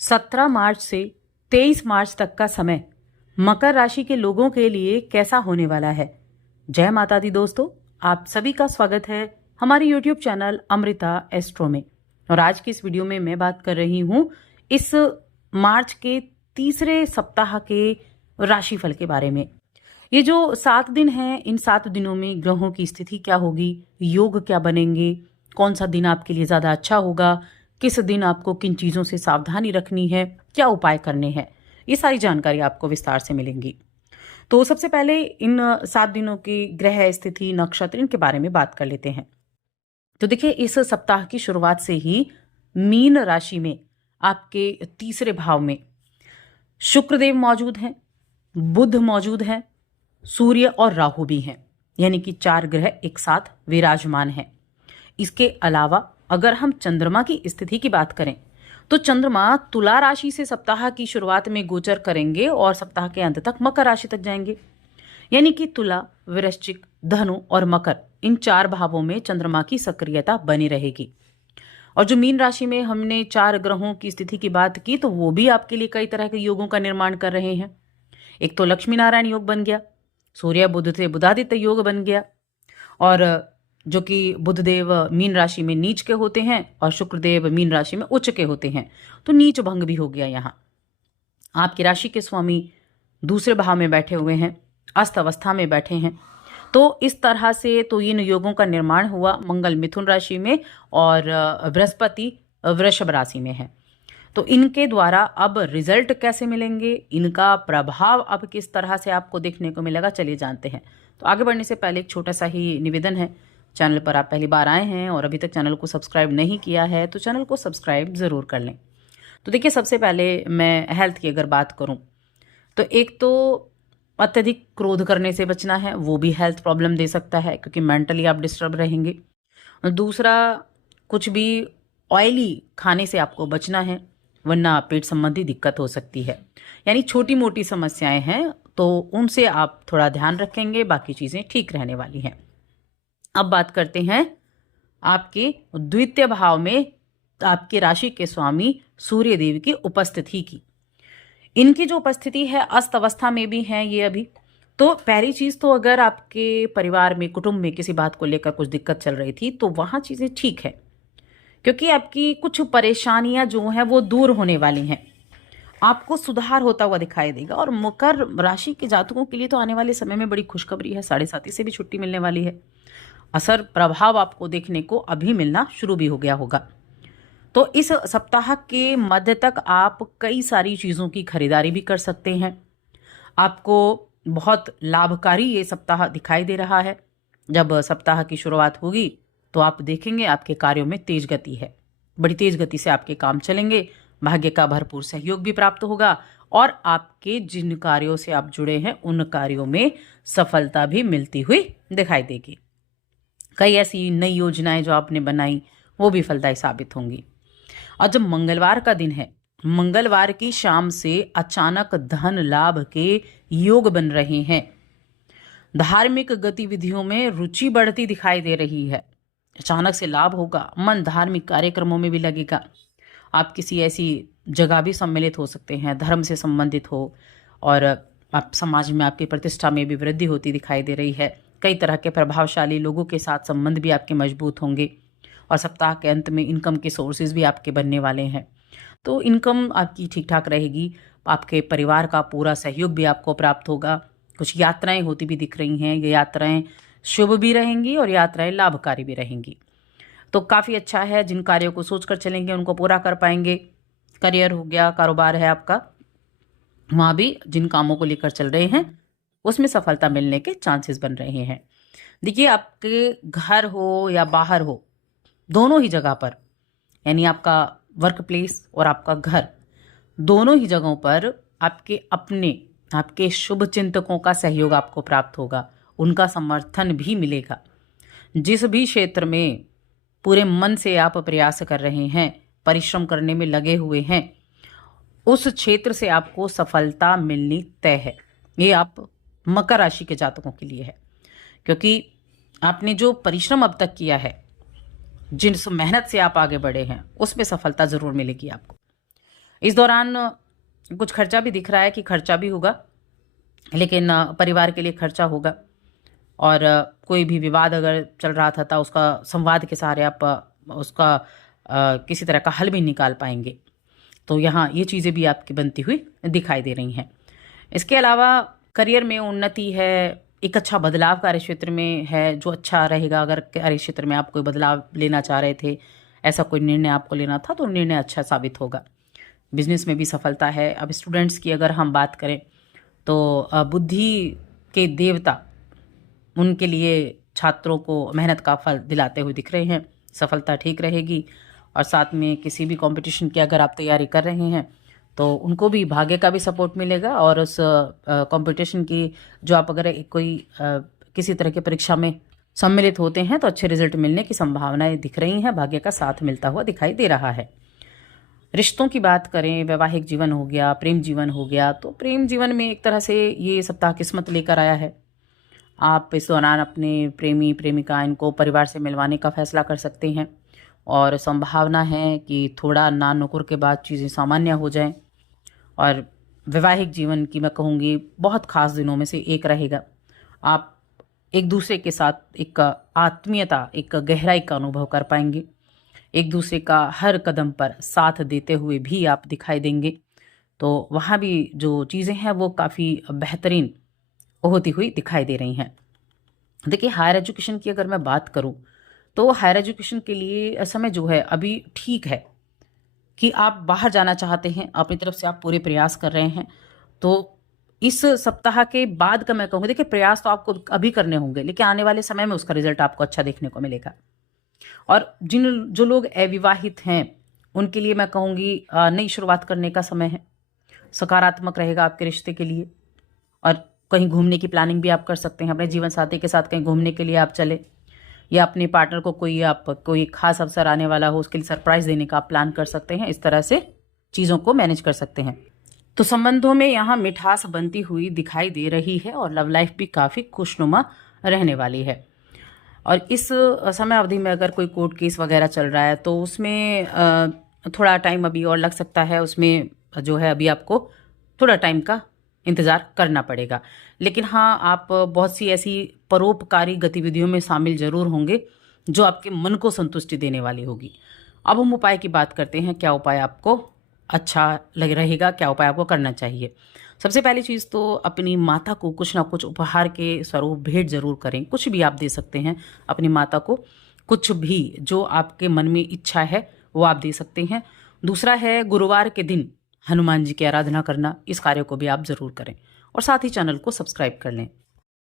17 मार्च से 23 मार्च तक का समय मकर राशि के लोगों के लिए कैसा होने वाला है। जय माता दी दोस्तों, आप सभी का स्वागत है हमारे YouTube चैनल अमृता एस्ट्रो में। और आज की इस वीडियो में मैं बात कर रही हूं इस मार्च के तीसरे सप्ताह के राशिफल के बारे में। ये जो 7 दिन हैं, इन 7 दिनों में ग्रहों की स्थिति क्या होगी, योग क्या बनेंगे, कौन सा दिन आपके लिए ज्यादा अच्छा होगा, किस दिन आपको किन चीजों से सावधानी रखनी है, क्या उपाय करने हैं, ये सारी जानकारी आपको विस्तार से मिलेंगी। तो सबसे पहले इन 7 दिनों की ग्रह स्थिति, नक्षत्र, इनके बारे में बात कर लेते हैं। तो देखिए, इस सप्ताह की शुरुआत से ही मीन राशि में आपके तीसरे भाव में शुक्रदेव मौजूद हैं, बुध मौजूद हैं, सूर्य और राहु भी हैं, यानी कि 4 ग्रह एक साथ विराजमान हैं। इसके अलावा अगर हम चंद्रमा की स्थिति की बात करें तो चंद्रमा तुला राशि से सप्ताह की शुरुआत में गोचर करेंगे और सप्ताह के अंत तक मकर राशि तक जाएंगे। यानी कि तुला, वृश्चिक, धनु और मकर, इन 4 भावों में चंद्रमा की सक्रियता बनी रहेगी। और जो मीन राशि में हमने 4 ग्रहों की स्थिति की बात की, तो वो भी आपके लिए कई तरह के योगों का निर्माण कर रहे हैं। एक तो लक्ष्मी नारायण योग बन गया, सूर्य बुध से बुधादित्य योग बन गया, और जो कि बुधदेव मीन राशि में नीच के होते हैं और शुक्रदेव मीन राशि में उच्च के होते हैं, तो नीच भंग भी हो गया। यहाँ आपकी राशि के स्वामी दूसरे भाव में बैठे हुए हैं, अस्त अवस्था में बैठे हैं। तो इस तरह से तो इन योगों का निर्माण हुआ। मंगल मिथुन राशि में और बृहस्पति वृषभ राशि में है। तो इनके द्वारा अब रिजल्ट कैसे मिलेंगे, इनका प्रभाव अब किस तरह से आपको देखने को मिलेगा, चलिए जानते हैं। तो आगे बढ़ने से पहले एक छोटा सा ही निवेदन है। चैनल पर आप पहली बार आए हैं और अभी तक चैनल को सब्सक्राइब नहीं किया है तो चैनल को सब्सक्राइब ज़रूर कर लें। तो देखिए, सबसे पहले मैं हेल्थ की अगर बात करूं तो एक तो अत्यधिक क्रोध करने से बचना है, वो भी हेल्थ प्रॉब्लम दे सकता है क्योंकि मेंटली आप डिस्टर्ब रहेंगे। दूसरा, कुछ भी ऑयली खाने से आपको बचना है, वरना पेट संबंधी दिक्कत हो सकती है। यानी छोटी मोटी समस्याएं हैं तो उनसे आप थोड़ा ध्यान रखेंगे, बाकी चीज़ें ठीक रहने वाली हैं। अब बात करते हैं आपके द्वितीय भाव में आपके राशि के स्वामी सूर्य देव की उपस्थिति की। इनकी जो उपस्थिति है, अस्त अवस्था में भी है ये अभी। तो पहली चीज तो अगर आपके परिवार में, कुटुंब में किसी बात को लेकर कुछ दिक्कत चल रही थी तो वहां चीजें ठीक है, क्योंकि आपकी कुछ परेशानियां जो हैं वो दूर होने वाली हैं, आपको सुधार होता हुआ दिखाई देगा। और मकर राशि के जातकों के लिए तो आने वाले समय में बड़ी खुशखबरी है, 7.5 से भी छुट्टी मिलने वाली है। असर प्रभाव आपको देखने को अभी मिलना शुरू भी हो गया होगा। तो इस सप्ताह के मध्य तक आप कई सारी चीज़ों की खरीदारी भी कर सकते हैं। आपको बहुत लाभकारी ये सप्ताह दिखाई दे रहा है। जब सप्ताह की शुरुआत होगी तो आप देखेंगे आपके कार्यों में तेज गति है, बड़ी तेज गति से आपके काम चलेंगे, भाग्य का भरपूर सहयोग भी प्राप्त होगा और आपके जिन कार्यों से आप जुड़े हैं उन कार्यों में सफलता भी मिलती हुई दिखाई देगी। कई ऐसी नई योजनाएं जो आपने बनाई वो भी फलदायी साबित होंगी। और जब मंगलवार का दिन है, मंगलवार की शाम से अचानक धन लाभ के योग बन रहे हैं। धार्मिक गतिविधियों में रुचि बढ़ती दिखाई दे रही है, अचानक से लाभ होगा, मन धार्मिक कार्यक्रमों में भी लगेगा। आप किसी ऐसी जगह भी सम्मिलित हो सकते हैं, धर्म से संबंधित हो, और आप समाज में आपकी प्रतिष्ठा में भी वृद्धि होती दिखाई दे रही है। कई तरह के प्रभावशाली लोगों के साथ संबंध भी आपके मजबूत होंगे और सप्ताह के अंत में इनकम के सोर्सेज भी आपके बनने वाले हैं। तो इनकम आपकी ठीक ठाक रहेगी, आपके परिवार का पूरा सहयोग भी आपको प्राप्त होगा। कुछ यात्राएं होती भी दिख रही हैं, ये यात्राएं शुभ भी रहेंगी और यात्राएं लाभकारी भी रहेंगी। तो काफ़ी अच्छा है, जिन कार्यों को सोचकर चलेंगे उनको पूरा कर पाएंगे। करियर हो गया, कारोबार है आपका, वहाँ भी जिन कामों को लेकर चल रहे हैं उसमें सफलता मिलने के चांसेस बन रहे हैं। देखिए, आपके घर हो या बाहर हो, दोनों ही जगह पर, यानी आपका वर्क प्लेस और आपका घर, दोनों ही जगहों पर आपके शुभ चिंतकों का सहयोग आपको प्राप्त होगा, उनका समर्थन भी मिलेगा। जिस भी क्षेत्र में पूरे मन से आप प्रयास कर रहे हैं, परिश्रम करने में लगे हुए हैं, उस क्षेत्र से आपको सफलता मिलनी तय है। ये आप मकर राशि के जातकों के लिए है, क्योंकि आपने जो परिश्रम अब तक किया है, जिस मेहनत से आप आगे बढ़े हैं, उसमें सफलता जरूर मिलेगी आपको। इस दौरान कुछ खर्चा भी दिख रहा है कि खर्चा भी होगा, लेकिन परिवार के लिए खर्चा होगा। और कोई भी विवाद अगर चल रहा था तो उसका संवाद के सहारे आप उसका किसी तरह का हल भी निकाल पाएंगे। तो यहाँ ये चीज़ें भी आपकी बनती हुई दिखाई दे रही हैं। इसके अलावा करियर में उन्नति है, एक अच्छा बदलाव कार्य क्षेत्र में है जो अच्छा रहेगा। अगर कार्य क्षेत्र में आप कोई बदलाव लेना चाह रहे थे, ऐसा कोई निर्णय आपको लेना था, तो निर्णय अच्छा साबित होगा। बिजनेस में भी सफलता है। अब स्टूडेंट्स की अगर हम बात करें तो बुद्धि के देवता उनके लिए छात्रों को मेहनत का फल दिलाते हुए दिख रहे हैं। सफलता ठीक रहेगी। और साथ में किसी भी कंपटीशन की अगर आप तैयारी कर रहे हैं तो उनको भी भाग्य का भी सपोर्ट मिलेगा। और उस कंपटीशन की जो आप अगर कोई किसी तरह की परीक्षा में सम्मिलित होते हैं तो अच्छे रिजल्ट मिलने की संभावनाएं दिख रही हैं। भाग्य का साथ मिलता हुआ दिखाई दे रहा है। रिश्तों की बात करें, वैवाहिक जीवन हो गया, प्रेम जीवन हो गया, तो प्रेम जीवन में एक तरह से ये सप्ताह किस्मत लेकर आया है। आप इस दौरान अपने प्रेमी प्रेमिका इनको परिवार से मिलवाने का फैसला कर सकते हैं और संभावना है कि थोड़ा ना नुकुर के बाद चीज़ें सामान्य हो जाएं। और वैवाहिक जीवन की मैं कहूँगी बहुत ख़ास दिनों में से एक रहेगा। आप एक दूसरे के साथ एक आत्मीयता, एक गहराई का अनुभव कर पाएंगे। एक दूसरे का हर कदम पर साथ देते हुए भी आप दिखाई देंगे। तो वहाँ भी जो चीज़ें हैं वो काफ़ी बेहतरीन होती हुई दिखाई दे रही हैं। देखिए, हायर एजुकेशन की अगर मैं बात करूं तो हायर एजुकेशन के लिए समय जो है अभी ठीक है कि आप बाहर जाना चाहते हैं, अपनी तरफ से आप पूरे प्रयास कर रहे हैं। तो इस सप्ताह के बाद का मैं कहूँगी, देखिए प्रयास तो आपको अभी करने होंगे, लेकिन आने वाले समय में उसका रिजल्ट आपको अच्छा देखने को मिलेगा। और जो लोग अविवाहित हैं उनके लिए मैं कहूँगी नई शुरुआत करने का समय है। सकारात्मक रहेगा आपके रिश्ते के लिए। और कहीं घूमने की प्लानिंग भी आप कर सकते हैं। अपने जीवन साथी के साथ कहीं घूमने के लिए आप चले, या अपने पार्टनर को कोई खास अवसर आने वाला हो उसके लिए सरप्राइज देने का आप प्लान कर सकते हैं। इस तरह से चीज़ों को मैनेज कर सकते हैं। तो संबंधों में यहाँ मिठास बनती हुई दिखाई दे रही है और लव लाइफ भी काफ़ी खुशनुमा रहने वाली है। और इस समय अवधि में अगर कोई कोर्ट केस वगैरह चल रहा है तो उसमें थोड़ा टाइम अभी और लग सकता है। उसमें जो है अभी आपको थोड़ा टाइम का इंतज़ार करना पड़ेगा। लेकिन हाँ, आप बहुत सी ऐसी परोपकारी गतिविधियों में शामिल ज़रूर होंगे जो आपके मन को संतुष्टि देने वाली होगी। अब हम उपाय की बात करते हैं। क्या उपाय आपको अच्छा लग रहेगा, क्या उपाय आपको करना चाहिए। सबसे पहली चीज़ तो अपनी माता को कुछ ना कुछ उपहार के स्वरूप भेंट जरूर करें। कुछ भी आप दे सकते हैं अपनी माता को, कुछ भी जो आपके मन में इच्छा है वो आप दे सकते हैं। दूसरा है गुरुवार के दिन हनुमान जी की आराधना करना। इस कार्य को भी आप ज़रूर करें और साथ ही चैनल को सब्सक्राइब कर लें।